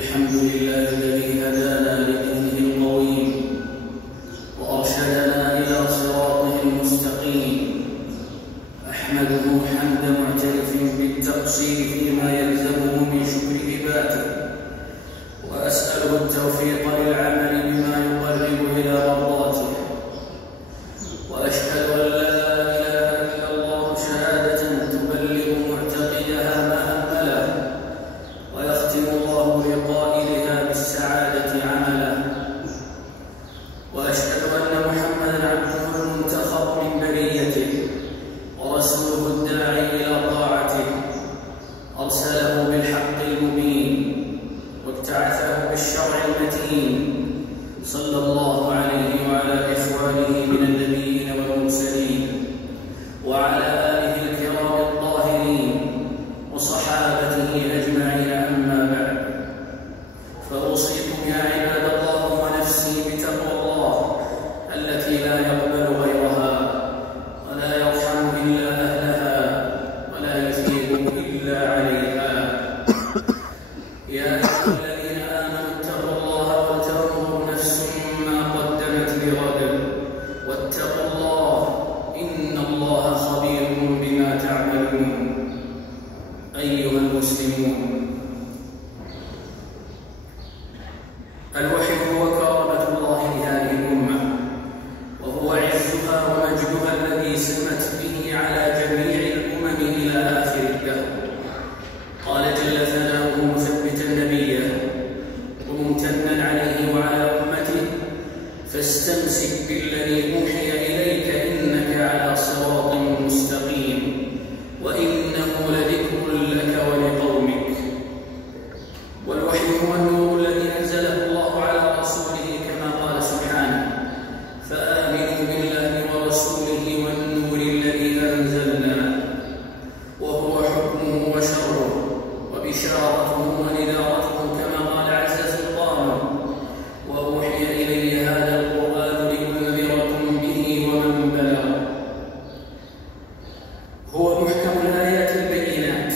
الحمد لله الذي هدانا لدينه القويم وأرشدنا إلى صراطه المستقيم. أحمده حمد معترف بالتقصير فيما يلزمه من شكر عباده، وأسأله التوفيق للعمل بما يقرب إلى مرضاته، وأشهد أن لا إله إلا الله شهادة تبلغ معتقدها ما أمله، ويختم الله لقائلها بالسعادة عملا. وأشهد أن محمدا عبده المنتخب من بريته ورسوله الداعي إلى طاعته، أرسله بالحق المبين وابتعثه بالشرع المتين، صلى الله عليه وعلى إخوانه من النبيين والمرسلين واتقوا الله إن الله خبير بما تعملون. أيها المسلمون، الوحي هو كرامة الله لهذه الأمة، وهو عزها ومجدها الذي سمت به على جميع الأمم إلى آخر الدهر. قال جل ثناؤه مثبتا نبيه وممتنا عليه وعلى أمته: فاستمسك بالذي أوحي إليك إنك على صراط مستقيم وإنه لذكر لك ولقومك. والوحي هو النور الذي أنزله الله على رسوله كما قال سبحانه: فآمنوا بالله ورسوله والنور الذي أنزلنا، وهو حكمه وشره وبشارته ونذارته كما قال عز سلطانه: وأوحي إلي هذا القرآن لأنذركم به ومن بلغ. هو محكم الآيات البينات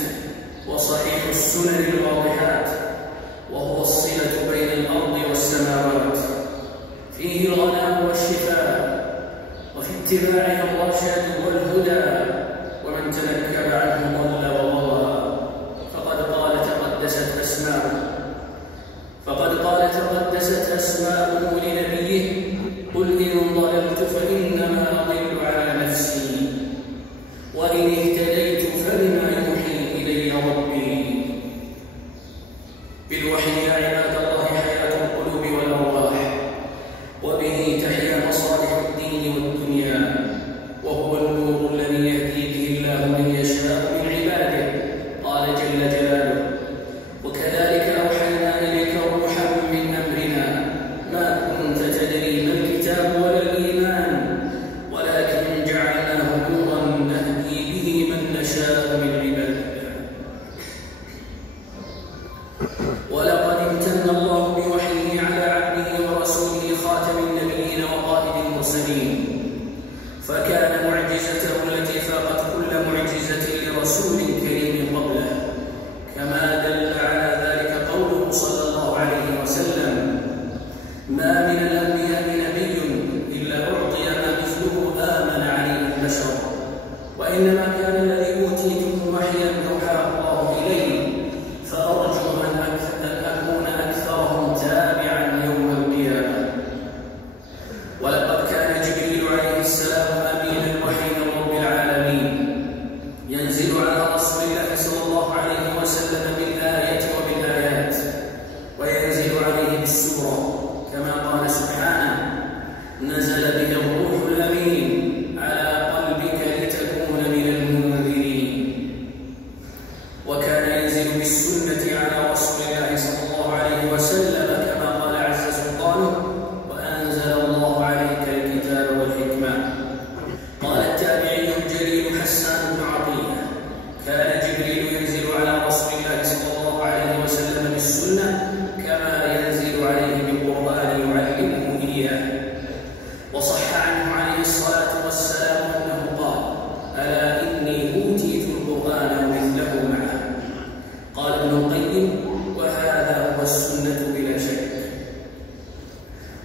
وصحيح السنن الواضحات، وهو الصلة بين الأرض والسماوات، فيه الغناء والشفاء، وفي اتباعه الرشاد والهدى، ومن تنكب عنه ضل وغوى. فقد قال تقدست أسماؤه لنبيه: قل إن ضللت فإنما أضل على نفسي وإن اهتديت فبما يوحي إلي ربي. بالوحي يا عباد الله حياة القلوب والأرواح، وبه تحيا مصالح الدين والدنيا، وهو النور الذي يهدي به الله من يشاء من عباده. قال جل جلاله: وكذلك أوحينا إليك روحا من أمرنا ما كنت تدري ما الكتاب ولا الإيمان ولكن جعلناه نورا نهدي به من نشاء من عبادنا. ولقد امتن الله بوحيه على عبده ورسوله خاتم النبيين وقائد المرسلين، فكان معجزته التي فاقت كل معجزة لرسول كريم قبله، كما دل على ذلك قوله صلى الله عليه وسلم: ما من الأنبياء نبي إلا أعطي ما مثله آمن عليه البشر، وإنما كان الذي أوتيته وحيا أوحاه الله إليه، فأرجو أن أكون أكثرهم تابعا يوم القيامة. ولقد كان جبريل عليه السلام أمين الوحي من رب العالمين، ينزل على رسول الله صلى الله عليه وسلم بالآية وبالآيات، وينزل عليه بالسورة، كما قال سبحانه: نزل به الروح الأمين على قلبك لتكون من المنذرين. وكان ينزل بالسنة على رسول الله صلى الله عليه وسلم، كما قال عز سلطانه: وأنزل الله عليك الكتاب والحكمة. قال التابعي الجليل حسان بن عطية: كان جبريل ينزل على رسول الله صلى الله عليه وسلم بالسنة كما ينزل عليه بالقرآن يعلمه إياه. وصح عنه عليه الصلاة والسلام أنه قال: ألا إني أوتيت القرآن ومثله معه. قال ابن القيم: وهذا هو السنة بلا شك.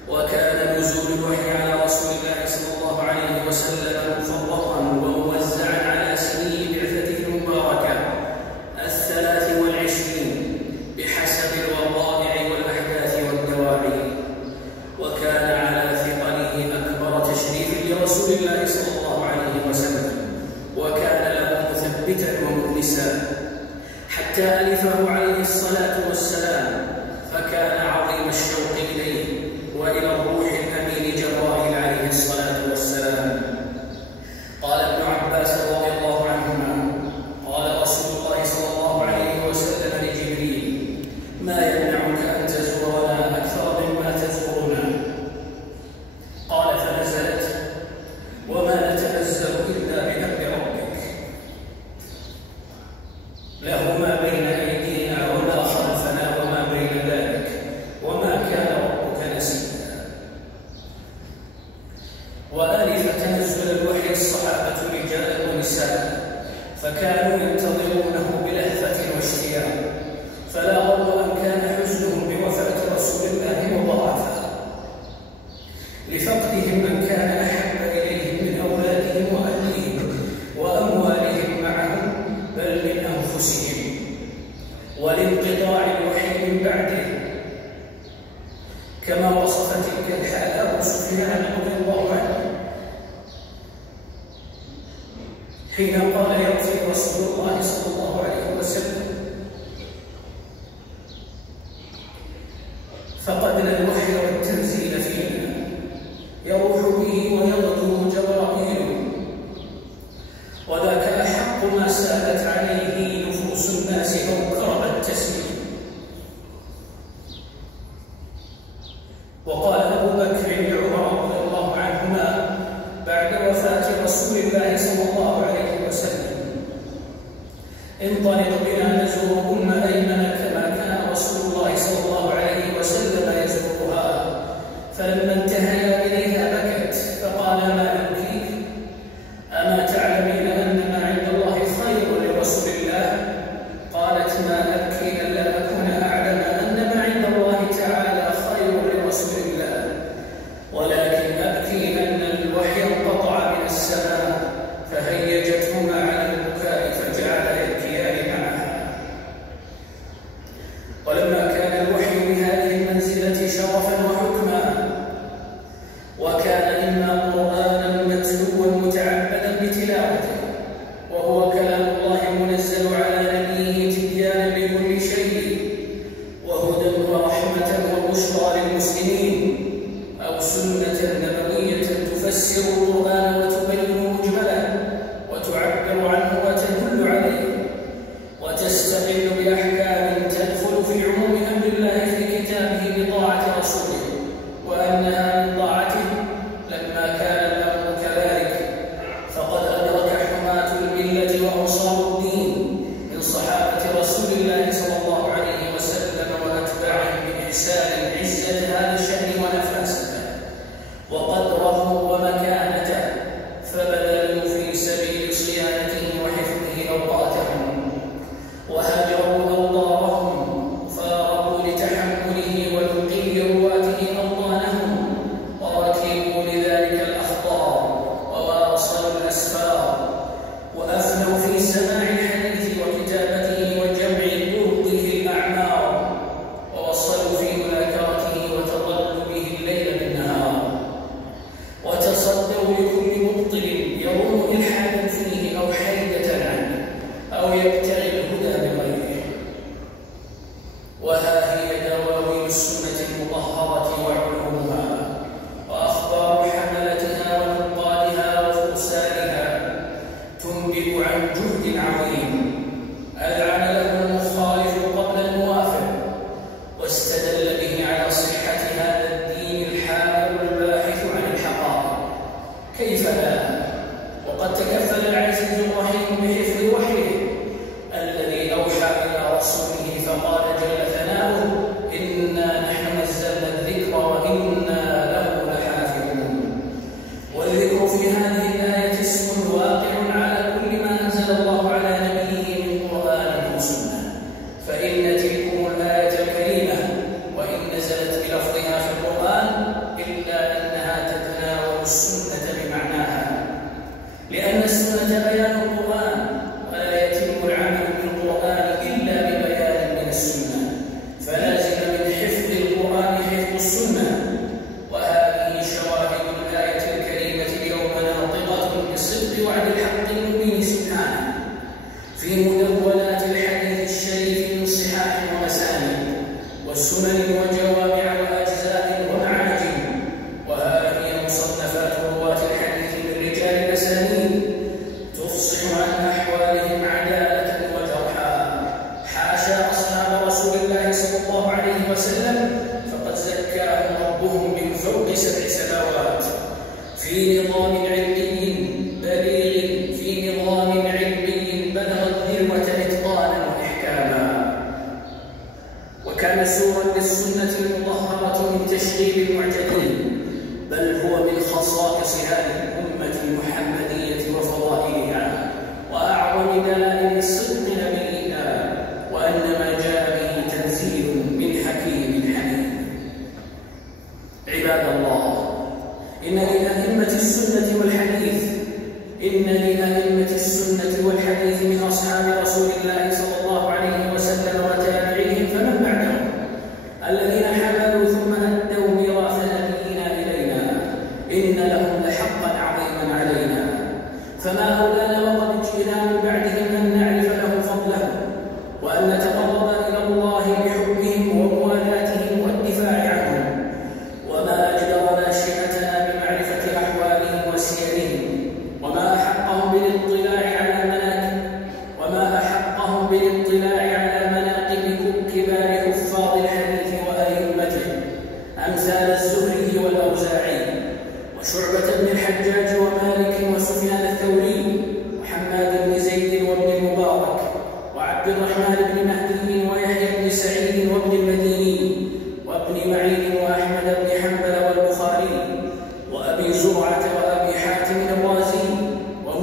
وكان نزول الوحي على رسول الله صلى الله عليه وسلم مفرقا وموزعا على سني بعثته المباركة 23 بحسب الوقائع والأحداث والدواعي. وكان على ثقله أكبر تشريف لرسول الله صلى الله عليه وسلم، وكان له مثبتا ومؤنسا، حتى ألفه عليه الصلاة والسلام، فكان عظيم الشوق إليه وإلى الروح الأمين جبرائيل عليه الصلاة والسلام. قال ابن عباس رضي الله عنهما: قال رسول الله صلى الله عليه وسلم لجبريل: ما يمنعك أن تزورنا أكثر مما تزورنا؟ قال: فنزلت: وما نتنزل إلا بأمر ربك، له ما بين أيدينا وما خلفنا وما بين ذلك، وما كان ربك نسيا. وآلف تنزل الوحي الصحابة رجالا ونساء، فكانوا ينتظرونه بلهفة واشتياق، فلا غرو أن كان حزنهم بوفاة رسول الله مضاعفا، لفقدهم من كان أحب إليه حين قال يأتي رسول الله صلى الله عليه وسلم فقدنا الوحي والتنزيل فينا يروح به ويغدو جبرائيل، وذاك أحق ما سالت عليه نفوس الناس أو كرب التسليم. وقال أبو بكر لعمر رضي الله عنهما بعد وفاة رسول الله صلى الله عليه وسلم: انطلق بنا نزور أم أيمن كما كان رسول الله صلى الله عليه وسلم يزورها. فلما انتهيا إليها بكت فقال: ما يبكيك؟ أما تعلمين أن ما عند الله خير لرسول الله؟ قالت: ما أبكي ألا أكون أعلم أن ما عند الله تعالى خير لرسول الله، ولكن أبكي أن الوحي انقطع من السماء فهيجتهما على البكاء فجعل يبكيان معها. ولما كان الوحي بهذه المنزلة شرفا وحكما، وكان إما قرآنا متلوا متعبدا بتلاوته، وهو كلام الله المنزل على نبيه تبيانا لكل شيء وهدى ورحمة وبشرى للمسلمين، أو سنة نبوية تفسر القرآن وتبين مجمله وتعبر عنه وتدل عليه وتستقل بأحكام تدخل في عموم أمر الله في كتابه بطاعة رسوله، وأنها من طاعته. لما كان الأمر كذلك فقد أدرك حماة الملة وأنصار الدين من صحابة رسول الله صلى الله عليه وسلم وأتباعهم بإحسان عزة هذا الشأن ونفاسته وقدره ومكانته، فبذلوا في سبيل صيانته وحفظه أوقاتهم، وهاجروا أوطارهم، فارقوا لتحمله ولقي رواته أوطانهم، وركبوا لذلك الأخطار وواصلوا الأسفار، وأفنوا في سماع الحديث وكتابته وجمع طرقه الأعمار، ووصلوا في مذاكرته وتطلبه الليل بالنهار، وتصدوا لكل مبطل يظن إلحادا فيه أو حيدة عنه أو يبتغي الهدى بغيره. وها هي دواوين السنة المطهرة وعلومها وأخبار حملتها ونقادها وفرسانها تنبئ عن جهد عظيم أذعن له المخالف قبل الموافق، واستدل به على صحة هذا الدين الحاضر الباحث عن الحقائق. كيف لا؟ وقد تكفل العزيز الرحيم بحفظ وحيه الذي أوحى إلى رسوله فقال جل ثناؤه: إنا نحن نزلنا الذكر وإنا له لحافظون. والذكر في هذه الآية اسم واقع على كل ما أنزل الله على نبيه من قرآن وسنة، فإن تلكم الآية الكريمة وإن نزلت بلفظها في القرآن إلا أنها تتناول السنة بمعناها، لأن السنة بيان القرآن، ولا يتم العمل بالقرآن إلا ببيان من السنة، فلازم من حفظ القرآن حفظ السنة. وهذه شواهد الآية الكريمة اليوم ناطقة بصدق وعد الحق المبين سبحانه في مدونات الحديث الشريف من صحاح ومسانيد والسنن وجوامع وأجزاء ومعاجم. وها هي مصنفات رواة الحديث من رجال الأسانيد تفصح عن أحوالهم عدالة وجرحا. حاشا أصحاب رسول الله صلى الله عليه وسلم، فقد زكاهم ربهم من فوق 7 سماوات في نظام علمي بليغ، في نظام علمي بلغ الذروة إتقانا وإحكاما. وكان سورا للسنة المطهرة من تشغيب المعجبين، بل هو من خصائص هذه الأمة المحمدية وفضائلها وأعظم دلائل صدق نبيها، وأن ما جاء به تنزيل من حكيم حميد. عباد الله، إن لأئمة السنة والحديث من أصحاب رسول الله صلى الله عليه وسلم وتابعيهم فمن بعدهم الذين حملوا ثم أدوا ميراث نبينا إلينا، إن لهم لحقا عظيما علينا. فما أولانا وقد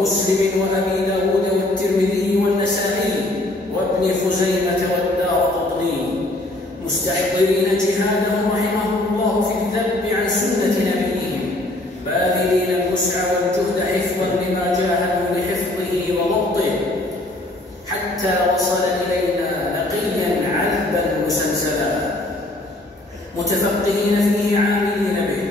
ومسلم وأبي داود والترمذي والنسائي وابن خزيمة والدارقطني مستحضرين جهادهم رحمهم الله في الذب عن سنة نبيهم، باذلين الوسع والجهد حفظا لما جاهدوا لحفظه وضبطه، حتى وصل إلينا نقيا عذبا مسلسلا، متفقهين فيه عاملين به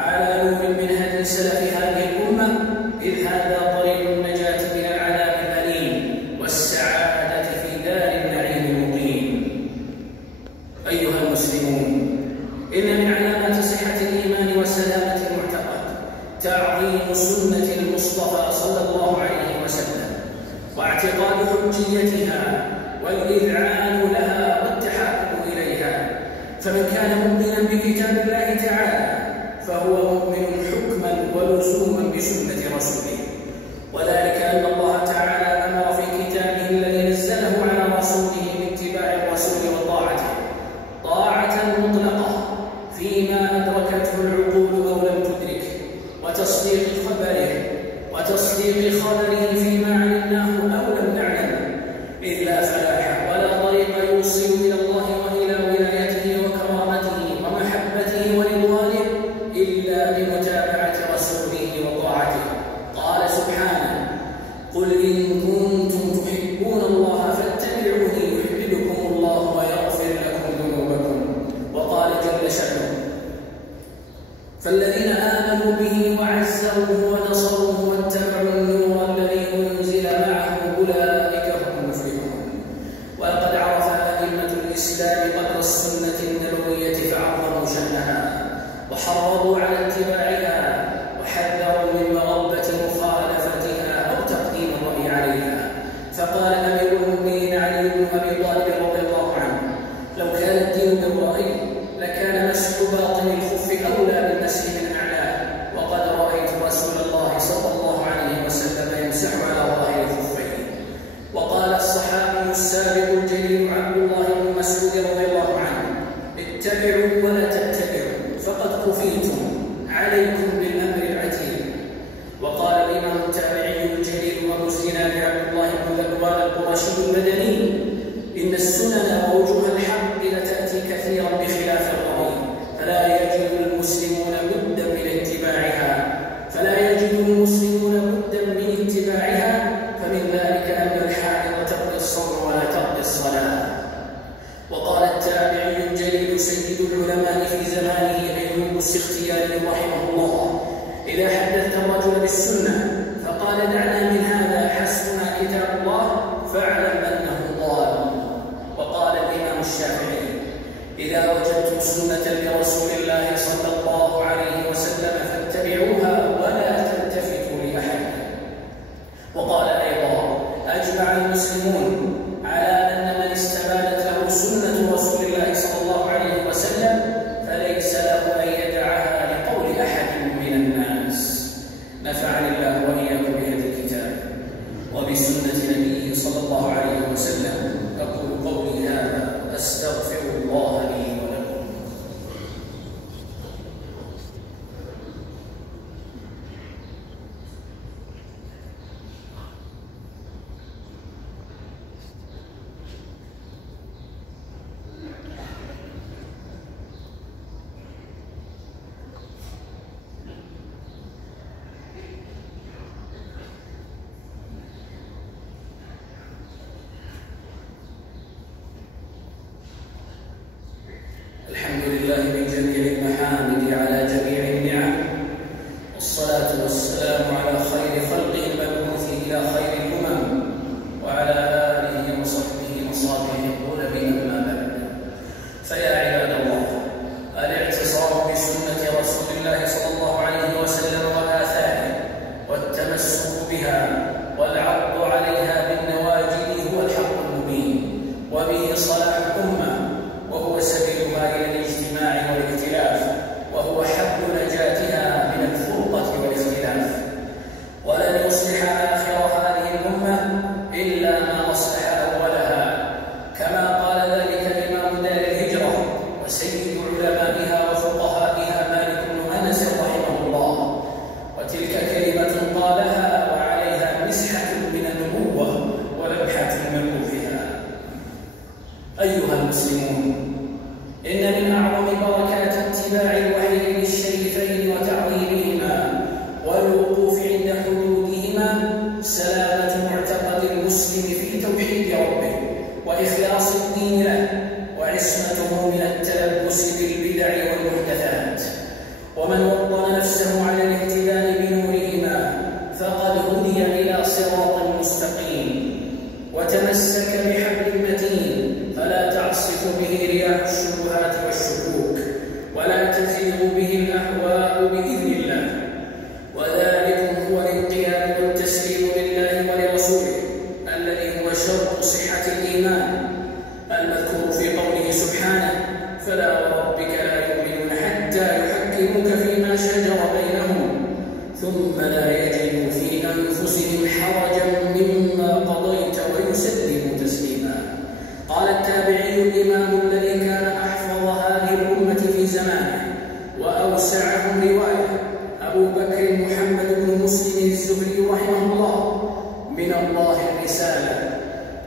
على نور من هدي سلف هذه الأمة، إذ هذا طريق النجاة من العذاب الأليم والسعادة في دار النعيم المقيم. أيها المسلمون، إن من علامات صحة الإيمان وسلامة المعتقد تعظيم سنة المصطفى صلى الله عليه وسلم واعتقاد حجيتها والإذعان لها والتحاكم إليها. فمن كان مؤمنا بكتاب الله تعالى فهو مؤمن حكما ولزوما بسنة رسوله، وذلك أن الله تعالى أمر في كتابه الذي نزله على رسوله باتباع الرسول وطاعته طاعة مطلقة فيما أدركته العقول أو لم تدركه، وتصديق خبره فيما علمناه أو لم نعلم، إذ لا فلاح ولا طريق يوصل إلى الله وإلى ولايته وكرامته ومحبته ورضوانه إلا بمتابعة رسوله وطاعته. قال سبحانه: قل إن كنتم تحبون الله فاتبعوني يحببكم الله ويغفر لكم ذنوبكم. وقال جل شأنه: فالذين آمنوا به وعزروه ونصروه واتبعوا النور الذي أنزل معه أولئك هم المفلحون. ولقد عرف أئمة الإسلام قدر السنة النبوية فعظموا شأنها وحرضوا على اتباعها وحذروا من مربة مخالفتها أو تقديم الرأي عليها. فقال أمير المؤمنين علي بن أبي طالب رضي الله عنه: لو كان الدين بالرأي لكان مسح باطن الخف أولى بالمسح من أعلاه، وقد رأيت رسول الله صلى الله عليه وسلم يمسح على ظاهر خفيه. وقال الصحابي السابق الجليل عبد الله بن مسعود رضي الله عنه: اتبعوا ولا تتبعوا فقد كفيتم، عليكم بالأمر العتيق. وقال الإمام التابعي الجليل أبو الزناد عبد الله بن ذكوان القرشي المدني: إن السنن ووجوه الحق لتأتي كثيرا بخلاف الرأي، فلا يجد المسلمون بدا من اتباعها، فمن ذلك أن الحائض تقضي الصوم ولا تقضي الصلاة. وقال التابعي الجليل سيد العلماء في زمانه أيوب السختياني رحمه الله: إذا حدثت الرجل بالسنة فقال دعنا من هذا حسبنا كتاب الله فاعلم أنه ضال. وقال الإمام الشافعي: إذا وجدتم سنة لرسول الله صلى الله عليه وسلم فاتبعوها ولا تلتفتوا لأحد. وقال أيضا: أجمع المسلمون على أن من استبانت له سنة رسول الله صلى الله عليه وسلم فليس له أن يدعها لقول أحد من الناس. نفعني الله وإياكم بهذا الكتاب وبسنة نبيه صلى الله عليه وسلم. أقول قولي هذا أستغفر الله لي ولكم. الحمد لله من جميع المحامد على جميع النعم، والصلاة والسلام على خير خلقه المبعوث إلى خير الأمم وعلى آله وصحبه وصحبه الغلب أما بعد. فيا عباد الله، الاعتصام بسنة رسول الله صلى الله عليه وسلم وآثاره والتمسك بها والعض عليها بالنواجذ هو الحق المبين، وبه صلاح الأمة، وهو سبيلها إلى الاجتماع والائتلاف، وهو حبل نجاتها من الفرقة والاختلاف. ولن يصلح آخر هذه الأمة إلا ما أصلح أولها، كما قال ذلك إمام دار الهجرة وسيد علمائها وفقهائها مالك بن أنس رحمه الله. وتلك كلمة قالها وعليها المسلمون. إن من أعظم بركات اتباع الوحيين الشريفين وتعظيمهما والوقوف عند حدودهما سلامة معتقد المسلم في توحيد ربه وإخلاص الدين له وعصمته من التلبس بالبدع والمحدثات. ومن وطن نفسه على الاهتداء بنورهما فقد هدي إلى صراط مستقيم وتمسك بحبل متين فلا تعصف به رياح الشبهات والشكوك ولا تزيغ به الأهواء بإذن الله. وذلك هو الانقياد والتسليم لله ولرسوله الذي هو شرط صحة الإيمان المذكور في قوله سبحانه: فلا وربك لا يؤمنون حتى يحكموك فيما شجر بينهم ثم لا يجدوا في أنفسهم حرجا مما قضيت ويسلموا تسليما. قال التابعي الإمام الذي كان أحفظ هذه الأمة في زمانه وأوسعهم رواية أبو بكر محمد بن مسلم الزهري رحمه الله: من الله الرسالة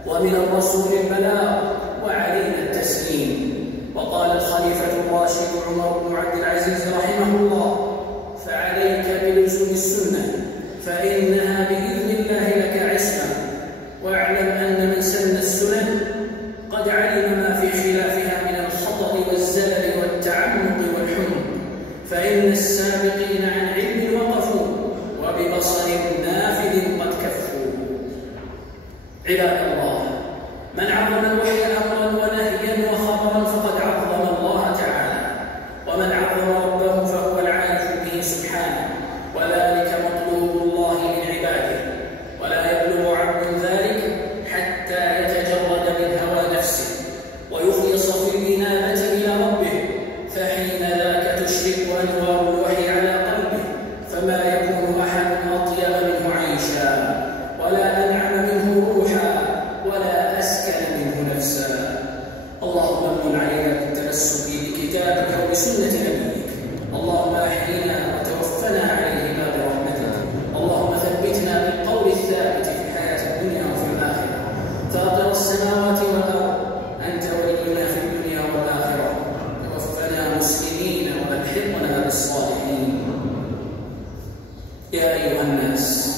ومن الرسول البلاغ وعلينا التسليم. وقال الخليفة الراشد عمر بن عبد العزيز رحمه الله: فعليك بلزوم السنة فإنها بإذن الله لك عصمة، واعلم أن من سن السنن قد علم ما في خلافها من الخطأ والزلل والتعمق والحمق، فإن السابقين عن علم وقفوا وببصر نافذ قد كفوا. عباد الله، من عظم الوحي أمرا ونهيا وخبرا فقد عظم الله تعالى، ومن عظم ربه فهو العارف به سبحانه، وذلك مطلوب الله من عباده، ولا يبلغ عبد ذلك حتى يتجرد من هوى نفسه ويخلص في الإنابة إلى ربه، فحين ذاك تشرق أنوار الوحي على قلبه، فما يكون أحد أطيب منه عيشا ولا أنعم منه روحا ولا أسكن منه نفسا. اللهم امن علينا بالتمسك بكتابك وبسنة نبيك، اللهم أحينا وتوفنا عليهما برحمتك، اللهم ثبتنا بالقول الثابت في الحياة الدنيا وفي الآخرة. فاطر السماوات والأرض، أنت ولينا في الدنيا والآخرة، توفنا مسلمين وألحقنا بالصالحين. يا أيها الناس،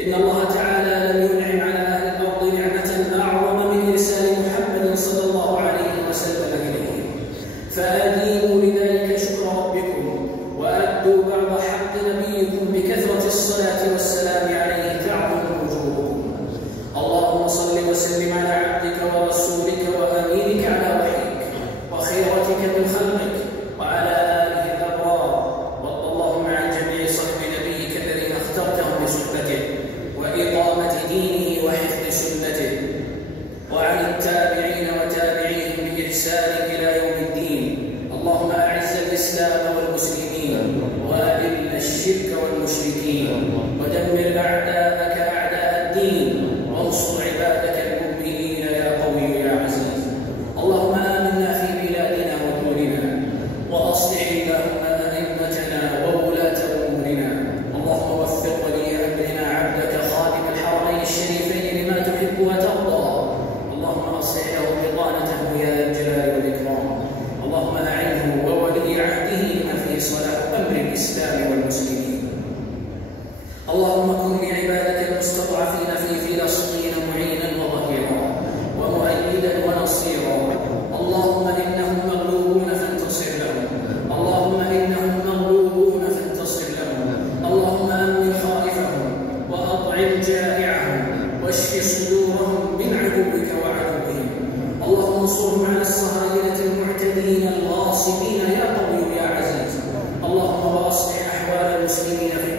إن الله تعالى لم ينعم على أهل الأرض نعمة أعظم من إرسال محمد صلى الله عليه وسلم إليهم، فأديموا لذلك شكر ربكم وأدوا بعض حق نبيكم بكثرة الصلاة والسلام عليه تعظم وجوهكم. اللهم صل وسلم على عبدك ورسولك وأمينك على وحيك وخيرتك من خلقك وعلى آله الأبرار، وارض اللهم عن جميع صحب نبيك الذين اخترتهم لصحبته وإقامة دينه وحفظ سنته، وعن التابعين وتابعيهم بإحسان إلى يوم الدين. اللهم أعز الإسلام والمسلمين وأذل الشرك والمشركين ودمر أعداءك أعداء الدين وانصر عبادك المؤمنين يا قوي يا عزيز. اللهم آمنا في بلادنا ودورنا وأصلح اللهم أئمتنا وولاة أمورنا. اللهم وفق ولي أمرنا عبدك خادم الحرمين الشريفين لما تحب وترضى. اللهم أصلح له بطانته يا ذا الجلال والإكرام. اللهم أعنه وولي عهده لما فيه صلاح أمر الإسلام والمسلمين. اللهم كن لعبادك المستضعفين في فلسطين معينا وظهيرا ومؤيدا ونصيرا. اللهم إنهم مغلوبون فانتصر لهم، اللهم إنهم مغلوبون فانتصر لهم. اللهم أمن خائفهم وأطعم جائعهم واشف صدورهم من عدوك وعدوهم. اللهم انصرهم على الصهاينة المعتدين الغاصبين يا قوي يا عزيز. اللهم وأصلح أحوال المسلمين في